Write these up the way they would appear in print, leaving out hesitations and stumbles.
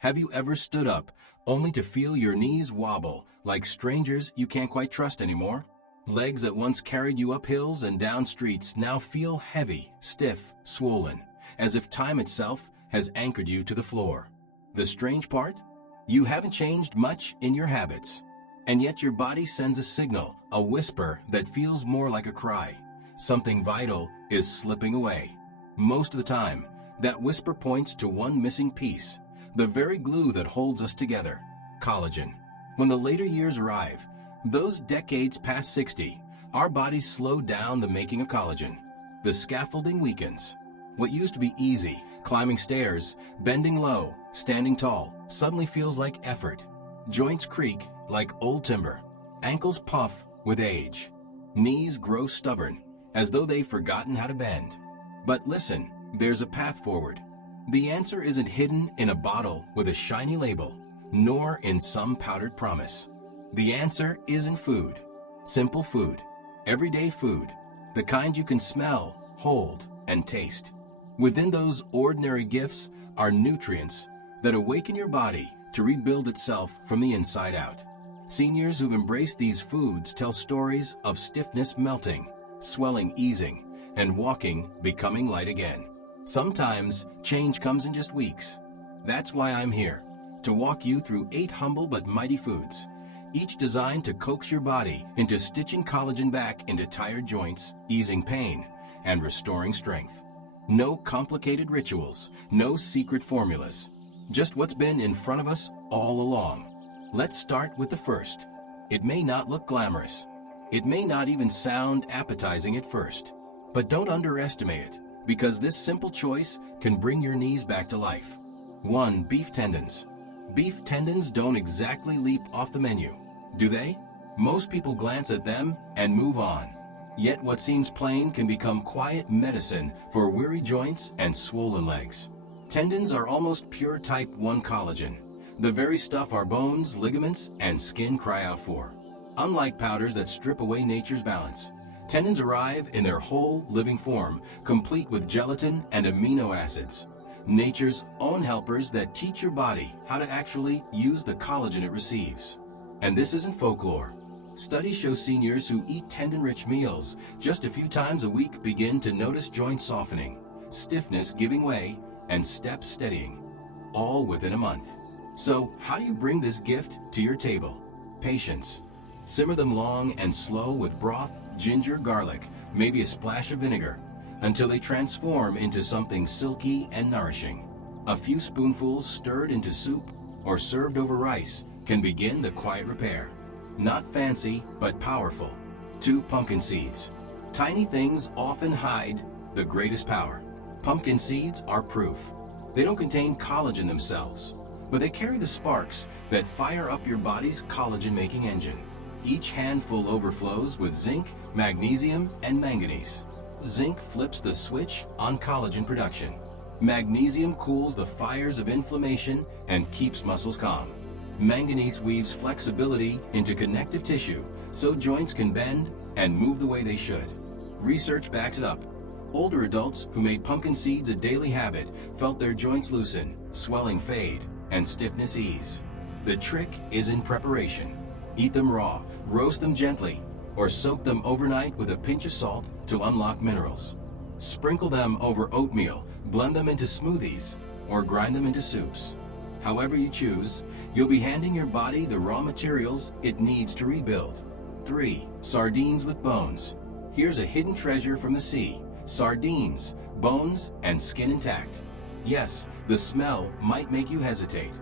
Have you ever stood up only to feel your knees wobble like strangers you can't quite trust anymore? Legs that once carried you up hills and down streets now feel heavy, stiff, swollen, as if time itself has anchored you to the floor. The strange part? You haven't changed much in your habits, and yet your body sends a signal, a whisper that feels more like a cry. Something vital is slipping away. Most of the time, that whisper points to one missing piece, the very glue that holds us together, collagen. When the later years arrive, those decades past 60, our bodies slow down the making of collagen. The scaffolding weakens. What used to be easy, climbing stairs, bending low, standing tall, suddenly feels like effort. Joints creak like old timber. Ankles puff with age. Knees grow stubborn, as though they've forgotten how to bend. But listen, there's a path forward. The answer isn't hidden in a bottle with a shiny label, nor in some powdered promise. The answer is in food. Simple food. Everyday food. The kind you can smell, hold, and taste. Within those ordinary gifts are nutrients that awaken your body to rebuild itself from the inside out. Seniors who've embraced these foods tell stories of stiffness melting, swelling easing, and walking becoming light again. Sometimes change comes in just weeks. That's why I'm here, to walk you through 8 humble but mighty foods, each designed to coax your body into stitching collagen back into tired joints, easing pain, and restoring strength. No complicated rituals, no secret formulas, just what's been in front of us all along. Let's start with the first. It may not look glamorous. It may not even sound appetizing at first, but don't underestimate it, because this simple choice can bring your knees back to life. 1. Beef tendons. Beef tendons don't exactly leap off the menu, do they? Most people glance at them and move on. Yet what seems plain can become quiet medicine for weary joints and swollen legs. Tendons are almost pure type 1 collagen, the very stuff our bones, ligaments, and skin cry out for. Unlike powders that strip away nature's balance, tendons arrive in their whole living form, complete with gelatin and amino acids. Nature's own helpers that teach your body how to actually use the collagen it receives. And this isn't folklore. Studies show seniors who eat tendon-rich meals just a few times a week begin to notice joint softening, stiffness giving way, and steps steadying, all within a month. So, how do you bring this gift to your table? Patience. Simmer them long and slow with broth, ginger, garlic, maybe a splash of vinegar, until they transform into something silky and nourishing. A few spoonfuls stirred into soup or served over rice can begin the quiet repair. Not fancy, but powerful. 2. Pumpkin seeds. Tiny things often hide the greatest power. Pumpkin seeds are proof. They don't contain collagen themselves, but they carry the sparks that fire up your body's collagen-making engine. Each handful overflows with zinc, magnesium, and manganese. Zinc flips the switch on collagen production. Magnesium cools the fires of inflammation and keeps muscles calm. Manganese weaves flexibility into connective tissue so joints can bend and move the way they should. Research backs it up. Older adults who made pumpkin seeds a daily habit felt their joints loosen, swelling fade, and stiffness ease. The trick is in preparation. Eat them raw, roast them gently, or soak them overnight with a pinch of salt to unlock minerals. Sprinkle them over oatmeal, blend them into smoothies, or grind them into soups. However you choose, you'll be handing your body the raw materials it needs to rebuild. 3. Sardines with bones. Here's a hidden treasure from the sea. Sardines, bones, and skin intact. Yes, the smell might make you hesitate.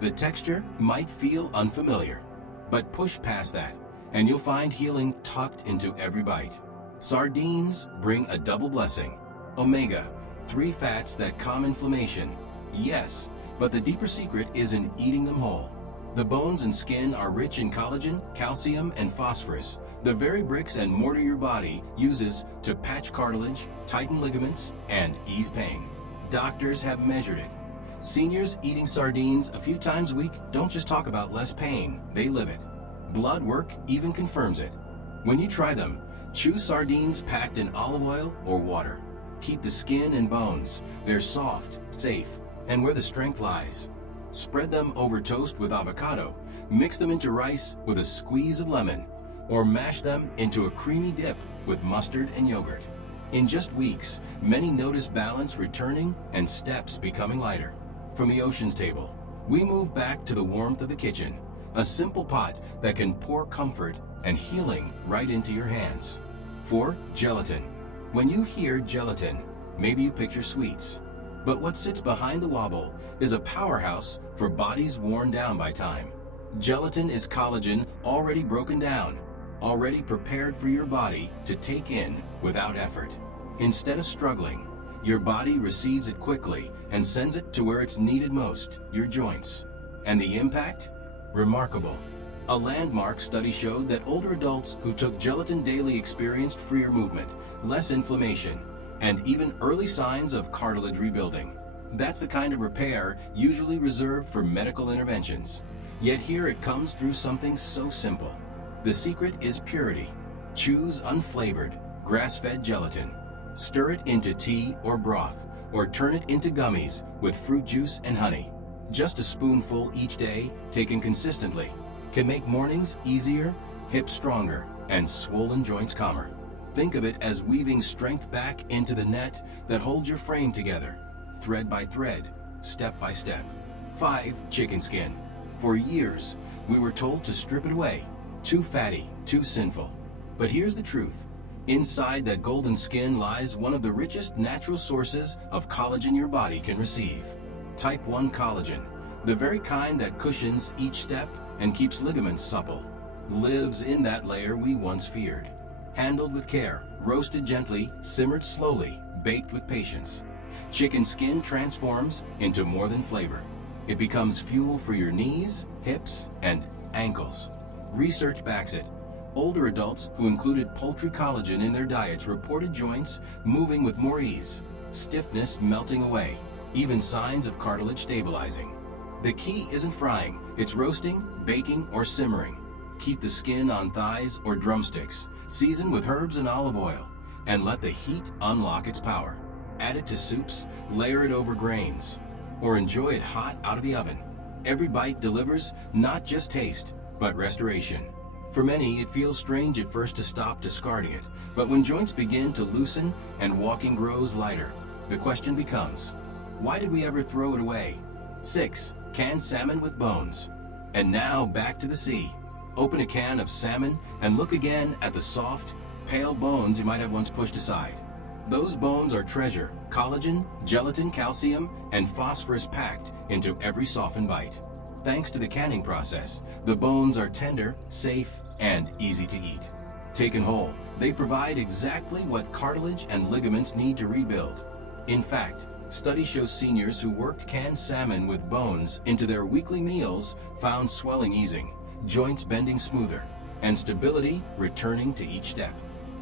The texture might feel unfamiliar. But push past that, and you'll find healing tucked into every bite. Sardines bring a double blessing. Omega-3 fats that calm inflammation. Yes, but the deeper secret is in eating them whole. The bones and skin are rich in collagen, calcium, and phosphorus, the very bricks and mortar your body uses to patch cartilage, tighten ligaments, and ease pain. Doctors have measured it. Seniors eating sardines a few times a week don't just talk about less pain, they live it. Blood work even confirms it. When you try them, choose sardines packed in olive oil or water. Keep the skin and bones. They're soft, safe, and where the strength lies. Spread them over toast with avocado, mix them into rice with a squeeze of lemon, or mash them into a creamy dip with mustard and yogurt. In just weeks, many notice balance returning and steps becoming lighter. From the ocean's table, we move back to the warmth of the kitchen, a simple pot that can pour comfort and healing right into your hands. For gelatin. When you hear gelatin, maybe you picture sweets. But what sits behind the wobble is a powerhouse for bodies worn down by time. Gelatin is collagen already broken down, already prepared for your body to take in without effort. Instead of struggling, your body receives it quickly and sends it to where it's needed most, your joints. And the impact? Remarkable. A landmark study showed that older adults who took gelatin daily experienced freer movement, less inflammation, and even early signs of cartilage rebuilding. That's the kind of repair usually reserved for medical interventions. Yet here it comes through something so simple. The secret is purity. Choose unflavored, grass-fed gelatin. Stir it into tea or broth, or turn it into gummies with fruit juice and honey. Just a spoonful each day, taken consistently, can make mornings easier, hips stronger, and swollen joints calmer. Think of it as weaving strength back into the net that holds your frame together, thread by thread, step by step. 5. Chicken skin. For years, we were told to strip it away. Too fatty, too sinful. But here's the truth. Inside that golden skin lies one of the richest natural sources of collagen your body can receive. Type 1 collagen, the very kind that cushions each step and keeps ligaments supple, lives in that layer we once feared. Handled with care, roasted gently, simmered slowly, baked with patience. Chicken skin transforms into more than flavor. It becomes fuel for your knees, hips, and ankles. Research backs it. Older adults who included poultry collagen in their diets reported joints moving with more ease, stiffness melting away, even signs of cartilage stabilizing. The key isn't frying, it's roasting, baking, or simmering. Keep the skin on thighs or drumsticks, season with herbs and olive oil, and let the heat unlock its power. Add it to soups, layer it over grains, or enjoy it hot out of the oven. Every bite delivers not just taste, but restoration. For many, it feels strange at first to stop discarding it, but when joints begin to loosen and walking grows lighter, the question becomes, why did we ever throw it away? 6. Canned salmon with bones. And now back to the sea. Open a can of salmon and look again at the soft, pale bones you might have once pushed aside. Those bones are treasure, collagen, gelatin, calcium, and phosphorus packed into every softened bite. Thanks to the canning process, the bones are tender, safe, and easy to eat. Taken whole, they provide exactly what cartilage and ligaments need to rebuild. In fact, studies show seniors who worked canned salmon with bones into their weekly meals found swelling easing, joints bending smoother, and stability returning to each step.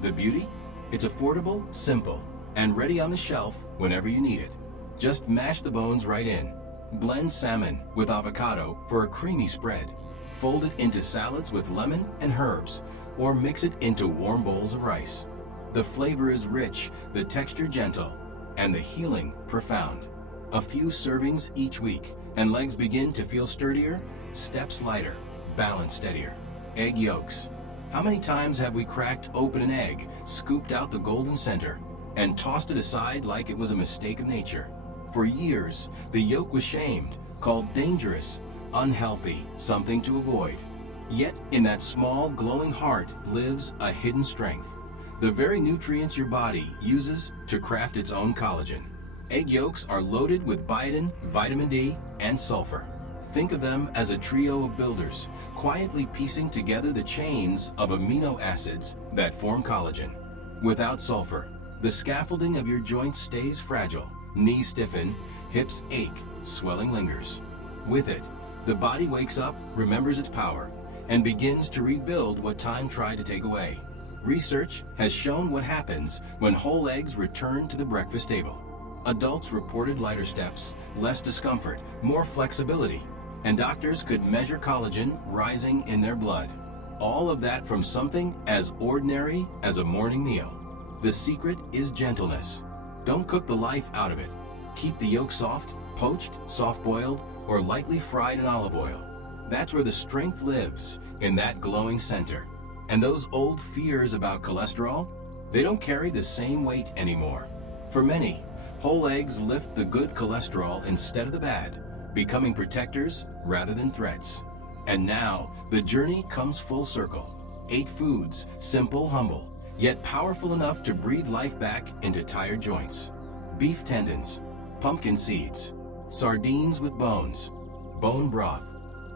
The beauty? It's affordable, simple, and ready on the shelf whenever you need it. Just mash the bones right in. Blend salmon with avocado for a creamy spread. Fold it into salads with lemon and herbs, or mix it into warm bowls of rice. The flavor is rich, the texture gentle, and the healing profound. A few servings each week, and legs begin to feel sturdier, steps lighter, balance steadier. Egg yolks. How many times have we cracked open an egg, scooped out the golden center, and tossed it aside like it was a mistake of nature? For years, the yolk was shamed, called dangerous, unhealthy, something to avoid. Yet, in that small, glowing heart lives a hidden strength. The very nutrients your body uses to craft its own collagen. Egg yolks are loaded with biotin, vitamin D, and sulfur. Think of them as a trio of builders, quietly piecing together the chains of amino acids that form collagen. Without sulfur, the scaffolding of your joints stays fragile, knees stiffen, hips ache, swelling lingers. With it, the body wakes up, remembers its power, and begins to rebuild what time tried to take away. Research has shown what happens when whole eggs return to the breakfast table. Adults reported lighter steps, less discomfort, more flexibility, and doctors could measure collagen rising in their blood. All of that from something as ordinary as a morning meal. The secret is gentleness. Don't cook the life out of it. Keep the yolk soft, poached, soft-boiled, or lightly fried in olive oil. That's where the strength lives, in that glowing center. And those old fears about cholesterol, they don't carry the same weight anymore. For many, whole eggs lift the good cholesterol instead of the bad, becoming protectors rather than threats. And now, the journey comes full circle. 8 foods, simple, humble, yet powerful enough to breathe life back into tired joints. Beef tendons, pumpkin seeds, sardines with bones, bone broth,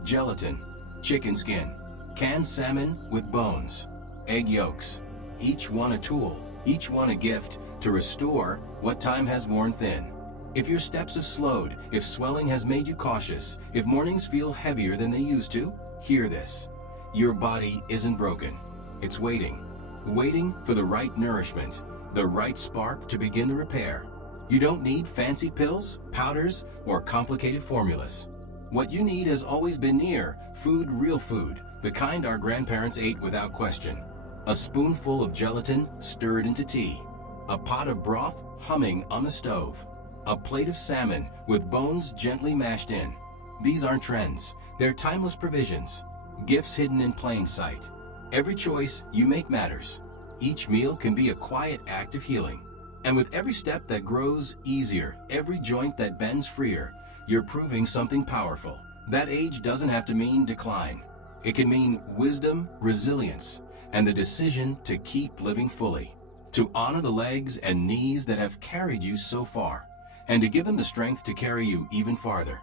gelatin, chicken skin, canned salmon with bones, egg yolks, each one a tool, each one a gift to restore what time has worn thin. If your steps have slowed, if swelling has made you cautious, if mornings feel heavier than they used to, hear this. Your body isn't broken. It's waiting for the right nourishment, the right spark to begin the repair. You don't need fancy pills, powders, or complicated formulas. What you need has always been near: food, real food, the kind our grandparents ate without question. A spoonful of gelatin stirred into tea, a pot of broth humming on the stove, a plate of salmon with bones gently mashed in. These aren't trends, they're timeless provisions, gifts hidden in plain sight. Every choice you make matters. Each meal can be a quiet act of healing. And with every step that grows easier, every joint that bends freer, you're proving something powerful. That age doesn't have to mean decline. It can mean wisdom, resilience, and the decision to keep living fully. To honor the legs and knees that have carried you so far, and to give them the strength to carry you even farther.